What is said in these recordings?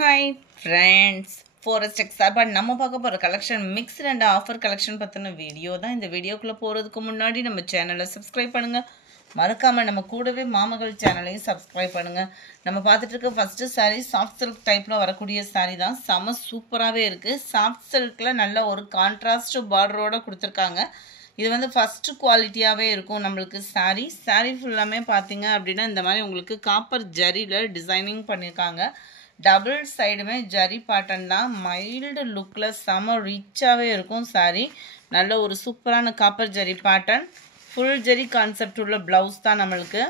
Hi friends, Forest Exaba நம்ம பார்க்க போற collection mixed and offer collection பத்தின வீடியோ தான். இந்த வீடியோக்குள்ள போறதுக்கு முன்னாடி நம்ம சேனலை சப்ஸ்கிரைப் பண்ணுங்க. மறக்காம நம்ம கூடவே மாமகள் சேனலையும் சப்ஸ்கிரைப் பண்ணுங்க. நம்ம பார்த்துட்டு இருக்க ஃபர்ஸ்ட் saree சாஃப்ட் சில்க் டைப்ல வரக்கூடிய saree தான். செம சூப்பராகவே இருக்கு. சாஃப்ட் சில்க்ல நல்ல ஒரு கான்ட்ராஸ்ட் பார்டரோட கொடுத்துருக்காங்க. இது வந்து ஃபர்ஸ்ட் குவாலிட்டியாகவே இருக்கும் நம்மளுக்கு saree ஃபுல்லாமே பார்த்தீங்க அப்படின்னா இந்த மாதிரி உங்களுக்கு காப்பர் ஜரியில் டிசைனிங் பண்ணியிருக்காங்க. டபுள் சைடுமே ஜரி பேட்டர்ன் தான். மைல்டு லுக்கில் செம ரிச்சாகவே இருக்கும் saree. நல்ல ஒரு சூப்பரான copper zari pattern. Full zari concept உள்ள ப்ளவுஸ் தான் நம்மளுக்கு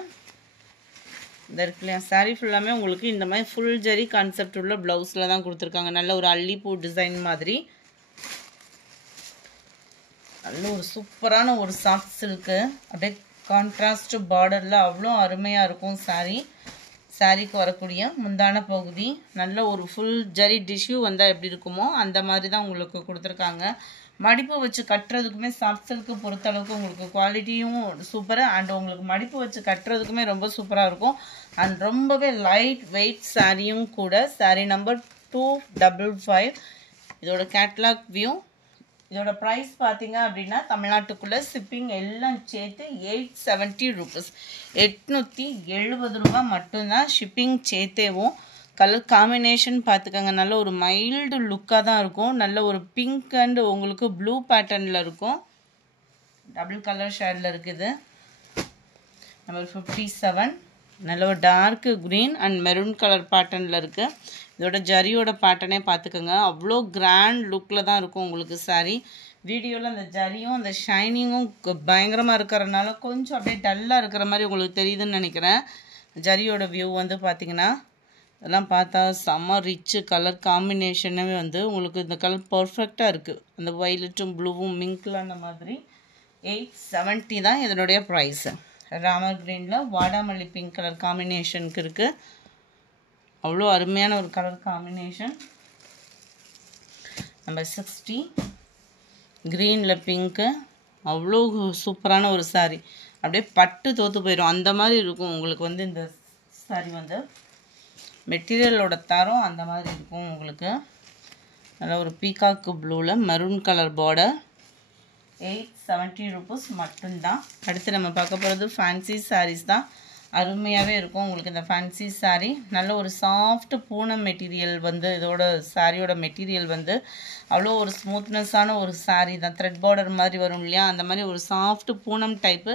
இந்த இருக்கு இல்லையா. saree ஃபுல்லாமே உங்களுக்கு இந்த மாதிரி ஃபுல் ஜரி கான்செப்ட் உள்ள ப்ளவுஸில் தான் கொடுத்துருக்காங்க. நல்ல ஒரு அல்லிப்பூ டிசைன் மாதிரி நல்ல ஒரு சூப்பரான ஒரு சாஃப்ட் சில்க்கு. அப்படியே கான்ட்ராஸ்ட் பார்டரில் அவ்வளோ அருமையாக இருக்கும் சாரீக்கு வரக்கூடிய முந்தான பகுதி. நல்ல ஒரு ஃபுல் ஜரி டிஷ்யூ வந்தால் எப்படி இருக்குமோ அந்த மாதிரி தான் உங்களுக்கு கொடுத்துருக்காங்க. மடிப்பு வச்சு கட்டுறதுக்குமே சாஃப்ட் சில்க்கு பொறுத்தளவுக்கு உங்களுக்கு குவாலிட்டியும் சூப்பர் அண்ட் உங்களுக்கு மடிப்பு வச்சு கட்டுறதுக்குமே ரொம்ப சூப்பராக இருக்கும். அண்ட் ரொம்பவே லைட் வெயிட் சாரியும் கூட. சாரீ நம்பர் 255. இதோட கேட்லாக் வியூ. இதோட ப்ரைஸ் பார்த்தீங்க அப்படின்னா தமிழ்நாட்டுக்குள்ளே ஷிப்பிங் எல்லாம் சேர்த்து 870 ரூபீஸ், 870 ரூபா மட்டும்தான் ஷிப்பிங் சேர்த்தேவும். கலர் காம்பினேஷன் பார்த்துக்கோங்க. நல்ல ஒரு மைல்டு லுக்காக தான் இருக்கும். நல்ல ஒரு பிங்க் அண்ட் உங்களுக்கு ப்ளூ பேட்டர்னில் இருக்கும். டபுள் கலர் ஷேடில் இருக்குது. நம்பர் 57 நல்ல ஒரு dark green and maroon colour பேட்டர்னில் இருக்குது. இதோட ஜரியோட பேட்டர்னே பார்த்துக்கோங்க. அவ்வளோ கிராண்ட் லுக்கில் தான் இருக்கும் உங்களுக்கு saree. வீடியோவில் அந்த ஜரியும் அந்த ஷைனிங்கும் பயங்கரமாக இருக்கிறதுனால கொஞ்சம் அப்படியே டல்லாக இருக்கிற மாதிரி உங்களுக்கு தெரியுதுன்னு நினைக்கிறேன். ஜரியோட வியூ வந்து பார்த்திங்கன்னா இதெல்லாம் பார்த்தா செம்ம ரிச்சு கலர் காம்பினேஷனே வந்து உங்களுக்கு இந்த கலர் பர்ஃபெக்டாக இருக்குது. அந்த வயலட்டும் ப்ளூவும் மிங்க்லான மாதிரி 870 தான் இதனுடைய ப்ரைஸு. ராமர் க்ரீனில் வாடாமல்லி பிங்க் கலர் காம்பினேஷனுக்கு இருக்குது. அவ்வளோ அருமையான ஒரு கலர் காம்பினேஷன். நம்பர் 60 க்ரீனில் பிங்க்கு. அவ்வளோ சூப்பரான ஒரு saree. அப்படியே பட்டு தோற்று போயிடும் அந்த மாதிரி இருக்கும் உங்களுக்கு வந்து இந்த saree வந்து. மெட்டீரியலோட தரம் அந்த மாதிரி இருக்கும் உங்களுக்கு. நல்ல ஒரு பீகாக்கு ப்ளூவில் மெரூன் கலர் பார்டர். 870 ரூபீஸ் மட்டும்தான். அடுத்து நம்ம பார்க்க போகிறது ஃபேன்சி sarees தான். அருமையாகவே இருக்கும் உங்களுக்கு இந்த ஃபேன்சி saree. நல்ல ஒரு சாஃப்ட் பூனம் மெட்டீரியல் வந்து இதோட சாரியோட மெட்டீரியல் வந்து அவ்வளோ ஒரு ஸ்மூத்னஸான ஒரு saree தான். த்ரெட் பார்டர் மாதிரி வரும் இல்லையா, அந்த மாதிரி ஒரு சாஃப்ட் பூனம் டைப்பு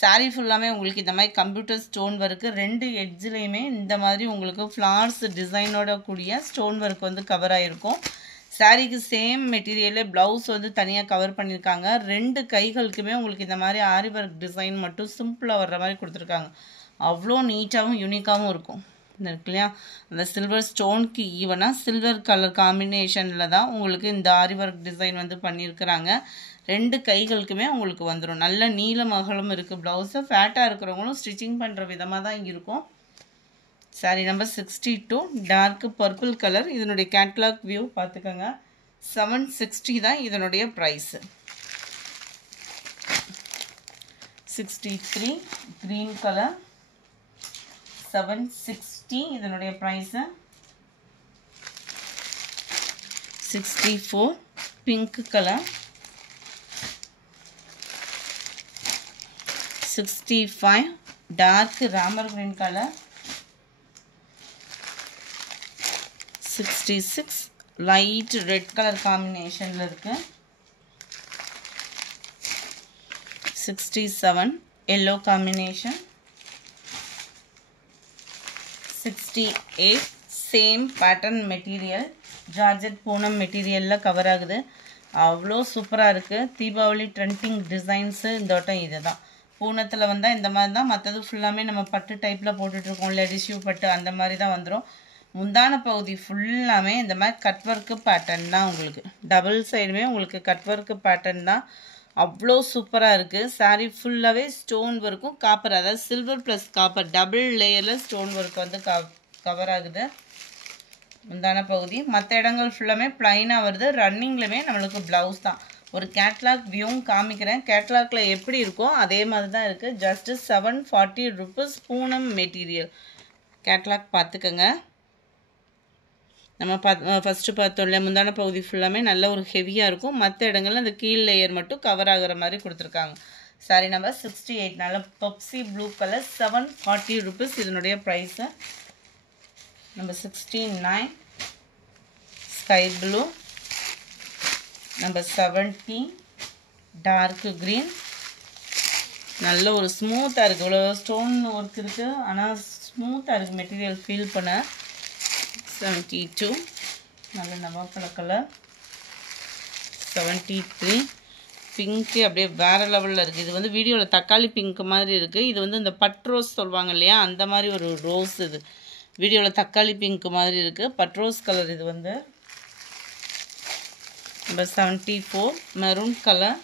saree ஃபுல்லாமே உங்களுக்கு இந்த மாதிரி கம்ப்யூட்டர் ஸ்டோன் ஒர்க்கு. 2 எட்ஜ்லேயுமே இந்த மாதிரி உங்களுக்கு ஃப்ளார்ஸ் டிசைனோட கூடிய ஸ்டோன் ஒர்க் வந்து கவர் ஆகிருக்கும். சாரீக்கு சேம் மெட்டீரியலே ப்ளவுஸ் வந்து தனியாக கவர் பண்ணியிருக்காங்க. 2 கைகளுக்குமே உங்களுக்கு இந்த மாதிரி ஆரி ஒர்க் டிசைன் மட்டும் சிம்பிளாக வர்ற மாதிரி கொடுத்துருக்காங்க. அவ்வளோ நீட்டாகவும் யூனிக்காகவும் இருக்கும். இருக்கு இல்லையா, அந்த சில்வர் ஸ்டோனுக்கு ஈவனாக சில்வர் கலர் காம்பினேஷனில் தான் உங்களுக்கு இந்த ஆரி ஒர்க் டிசைன் வந்து பண்ணியிருக்கிறாங்க. 2 கைகளுக்குமே உங்களுக்கு வந்துடும். நல்ல நீளம் அகலம் இருக்குது. ப்ளவுஸை ஃபேட்டாக இருக்கிறவங்களும் ஸ்டிச்சிங் பண்ணுற விதமாக தான் இருக்கும். Sari number 62 dark purple colour. இதனுடைய கேட்லாக் வியூ பார்த்துக்கோங்க. 760 தான் இதனுடைய ப்ரைஸு. 63 க்ரீன் கலர் 760 இதனுடைய ப்ரைஸு. 64 pink colour. 65 டார்க் ராமர் green colour. 66 light red colour காம்பினேஷனில் இருக்குது. 67 yellow combination. 68 same pattern material georgette Poonam மெட்டீரியலில் கவர் ஆகுது. அவ்வளோ சூப்பராக இருக்குது. தீபாவளி ட்ரெண்டிங் டிசைன்ஸு இந்த வட்டம் இது தான். பூனத்தில் வந்தால் இந்த மாதிரி தான். மற்றது ஃபுல்லாமே நம்ம பட்டு டைப்பில் போட்டுட்ருக்கோம். லெடிஷ்யூ பட்டு அந்த மாதிரி தான் வந்துடும். முந்தான பகுதி ஃபுல்லாமே இந்த மாதிரி கட் ஒர்க்கு பேட்டர்ன் தான் உங்களுக்கு. டபுள் சைடுமே உங்களுக்கு கட் ஒர்க்கு பேட்டர்ன் தான். அவ்வளோ சூப்பராக இருக்குது. saree ஃபுல்லாகவே ஸ்டோன் ஒர்க்கும் காப்பர், அதாவது சில்வர் ப்ளஸ் காப்பர் டபுள் லேயரில் ஸ்டோன் ஒர்க் வந்து கவர் ஆகுது முந்தான பகுதி. மற்ற இடங்கள் ஃபுல்லாமே ப்ளைனாக வருது. ரன்னிங்லையுமே நம்மளுக்கு ப்ளவுஸ் தான். ஒரு கேட்லாக் வியூவும் காமிக்கிறேன். கேட்லாகில் எப்படி இருக்கோ அதே மாதிரி தான் இருக்குது. Just 740 rupees Poonam material. Catalogue பார்த்துக்கோங்க. நம்ம ஃபஸ்ட்டு பார்த்தோம்ல முந்தான பகுதி ஃபுல்லாமே நல்ல ஒரு ஹெவியாக இருக்கும். மற்ற இடங்கள்ல அந்த கீழ் லேயர் மட்டும் கவர் ஆகிற மாதிரி கொடுத்துருக்காங்க. சாரி நம்பர் 68 நல்ல பப்சி ப்ளூ கலர் 740 rupees இதனுடைய price. Number 69 sky blue. Number 70 dark green. நல்ல ஒரு ஸ்மூத்தாக இருக்குது. இவ்வளோ ஸ்டோன் ஒர்க் இருக்குது, ஆனால் ஸ்மூத்தாக இருக்குது மெட்டீரியல் ஃபீல் பண்ண. 72 நல்ல நவாப்பழ கலர். 73 பிங்க்கு அப்படியே வேறு லெவலில் இருக்குது. இது வந்து வீடியோவில் தக்காளி பிங்க் மாதிரி இருக்குது. இது வந்து இந்த பட் ரோஸ் சொல்லுவாங்க இல்லையா, அந்த மாதிரி ஒரு ரோஸ். இது வீடியோவில் தக்காளி பிங்க் மாதிரி இருக்குது, பட் ரோஸ் கலர். இது வந்து number 74 maroon colour.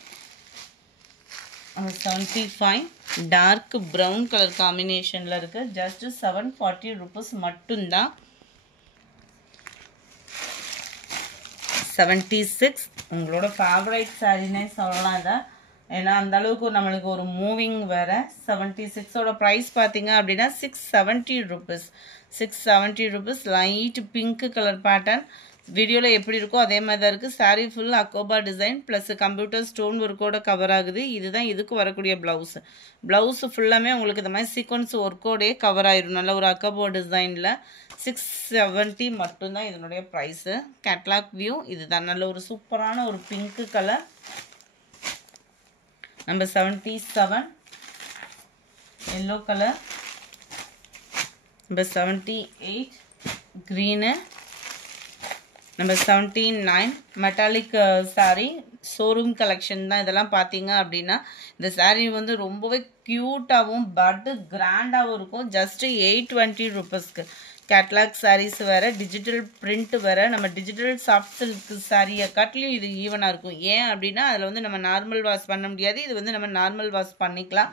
75 dark brown colour காம்பினேஷனில் இருக்குது. ஜஸ்ட் 740 rupees மட்டும்தான். 76 உங்களோட ஃபேவரைட் சாரினே சொல்லலாம் இதை, ஏன்னா அந்த அளவுக்கு நம்மளுக்கு ஒரு மூவிங் வேறு. 76ஓட ப்ரைஸ் பார்த்தீங்க அப்படின்னா 670 rupees. 670 rupees. Light pink colour pattern வீடியோவில் எப்படி இருக்கோ அதே மாதிரி தான் இருக்குது. சாரீ ஃபுல் அக்கோபா டிசைன் ப்ளஸ் கம்ப்யூட்டர் ஸ்டோன் ஒர்க்கோட கவர் ஆகுது. இதுதான் இதுக்கு வரக்கூடிய ப்ளவுஸு. ப்ளவுஸு ஃபுல்லாமே உங்களுக்கு இந்த மாதிரி சீக்வன்ஸ் ஒர்க்கோடே கவர் ஆகிடும். நல்ல ஒரு அக்கோபா டிசைனில். 670 மட்டும்தான் இதனுடைய ப்ரைஸு. கேட்லாக் வியூ இதுதான். நல்ல ஒரு சூப்பரான ஒரு pink colour. Number 77 yellow colour. Number 78 green. Number 79 metallic sari showroom collection தான் இதெல்லாம். பார்த்தீங்க அப்படின்னா இந்த சாரீ வந்து ரொம்பவே க்யூட்டாகவும் பட்டு கிராண்டாகவும் இருக்கும். ஜஸ்ட்டு 820 rupeesக்கு. கேட்லாக் சாரீஸ் வேறு, டிஜிட்டல் பிரிண்ட் வேறு. நம்ம டிஜிட்டல் சாஃப்ட் சில்க் சாரியை காட்டிலையும் இது ஈவனாக இருக்கும். ஏன் அப்படின்னா அதில் வந்து நம்ம நார்மல் வாஷ் பண்ண முடியாது, இது வந்து நம்ம நார்மல் வாஷ் பண்ணிக்கலாம்.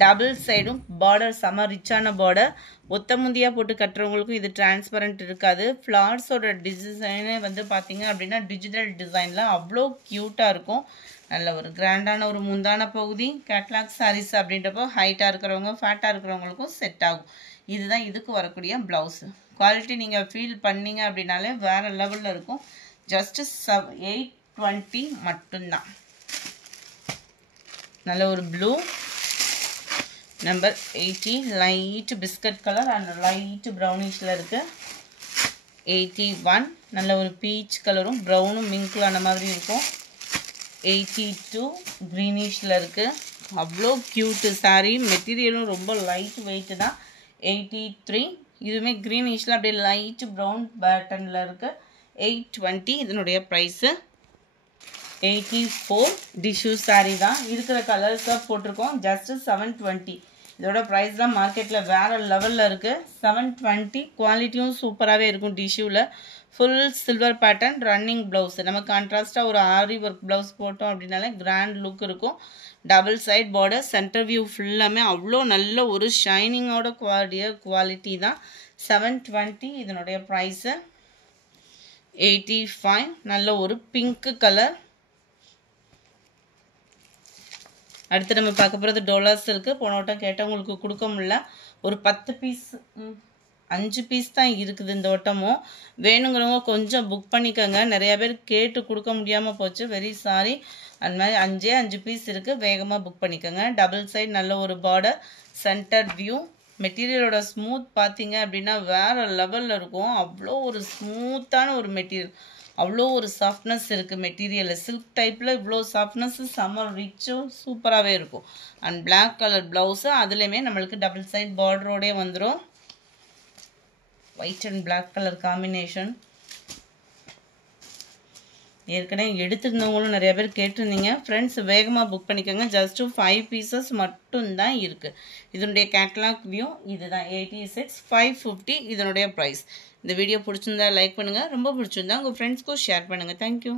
டபுள் சைடும் பார்டர் செம ரிச்சான பார்டர். ஒத்த முந்தியாக போட்டு கட்டுறவங்களுக்கும் இது டிரான்ஸ்பரண்ட் இருக்காது. ஃப்ளார்ஸோட டிசைனே வந்து பார்த்தீங்க அப்படின்னா டிஜிட்டல் டிசைனில் அவ்வளோ க்யூட்டாக இருக்கும். நல்ல ஒரு கிராண்டான ஒரு முந்தான பகுதி. கேட்லாக் சாரீஸ் அப்படின்றப்போ ஹைட்டாக இருக்கிறவங்க ஃபேட்டாக இருக்கிறவங்களுக்கும் செட் ஆகும். இதுதான் இதுக்கு வரக்கூடிய ப்ளவுஸு. குவாலிட்டி நீங்கள் ஃபீல் பண்ணீங்க அப்படின்னாலே வேறு லெவலில் இருக்கும். ஜஸ்ட்டு 820 மட்டும்தான். நல்ல ஒரு blue. Number 80 light biscuit colour and light ப்ரௌனிஷில் இருக்குது. 81 நல்ல ஒரு பீச் கலரும் ப்ரௌனும் மிங்க்லான மாதிரி இருக்கும். 82 க்ரீனிஷில் இருக்குது. அவ்வளோ க்யூட்டு சாரீ. மெட்டீரியலும் ரொம்ப லைட் வெயிட்டு தான். 83 இதுவுமே க்ரீனிஷில் அப்படியே லைட் ப்ரௌன் பேட்டர்னில் இருக்குது. 820 இதனுடைய ப்ரைஸு. 84 டிஷ்யூ சாரீ தான். இருக்கிற கலர்ஸாக போட்டிருக்கோம். ஜஸ்ட்டு 720. இதோட ப்ரைஸ் தான் மார்க்கெட்டில் வேறு லெவலில் இருக்குது. 720. குவாலிட்டியும் சூப்பராகவே இருக்கும். டிஷ்யூவில் full silver pattern running blouse. நம்ம கான்ட்ராஸ்ட்டாக ஒரு ஆரி ஒர்க் ப்ளவுஸ் போட்டோம் அப்படின்னாலே கிராண்ட் லுக் இருக்கும். Double side border. Centre view ஃபுல்லாமே அவ்வளோ நல்ல ஒரு ஷைனிங்கோட குவாலிட்டி தான். 720 இதனுடைய ப்ரைஸு. 85 நல்ல ஒரு பிங்க்கு கலர். அடுத்து நம்ம பார்க்க போகிறது டோலா சில்க்கு. போன வட்டம் கேட்டவங்களுக்கு கொடுக்க முடியல. ஒரு 10 பீஸ் 5 பீஸ் தான் இருக்குது இந்த வட்டமும். வேணுங்கிறவங்க கொஞ்சம் புக் பண்ணிக்கோங்க. நிறையா பேர் கேட்டு கொடுக்க முடியாமல் போச்சு, வெரி சாரி. அந்த மாதிரி 5 பீஸ் இருக்குது, வேகமாக புக் பண்ணிக்கோங்க. டபுள் சைட் நல்ல ஒரு பார்டர். Centre view. மெட்டீரியலோட ஸ்மூத் பார்த்தீங்க அப்படின்னா வேறு லெவலில் இருக்கும். அவ்வளோ ஒரு ஸ்மூத்தான ஒரு மெட்டீரியல், அவ்வளோ ஒரு சாஃப்ட்னஸ் இருக்குது மெட்டீரியலில். சில்க் டைப்பில் இவ்வளோ சாஃப்ட்னஸ்ஸு செம்ம ரிச்சும் சூப்பராகவே இருக்கும். அண்ட் பிளாக் கலர் ப்ளவுஸு, அதுலேயுமே நம்மளுக்கு டபுள் சைட் பார்டரோடே வந்துடும். White and black colour combination. ஏற்கனவே எடுத்துருந்தவங்களும் நிறைய பேர் கேட்டிருந்தீங்க. ஃப்ரெண்ட்ஸ் வேகமாக புக் பண்ணிக்கோங்க. ஜஸ்ட்டு 5 பீசஸ் மட்டும்தான் இருக்குது. இதனுடைய கேட்லாக் வியூ இதுதான். 86 550 இதனுடைய ப்ரைஸ். இந்த வீடியோ பிடிச்சிருந்தா லைக் பண்ணுங்கள். ரொம்ப பிடிச்சிருந்தா உங்கள் ஃப்ரெண்ட்ஸ்க்கும் ஷேர் பண்ணுங்கள். தேங்க்யூ.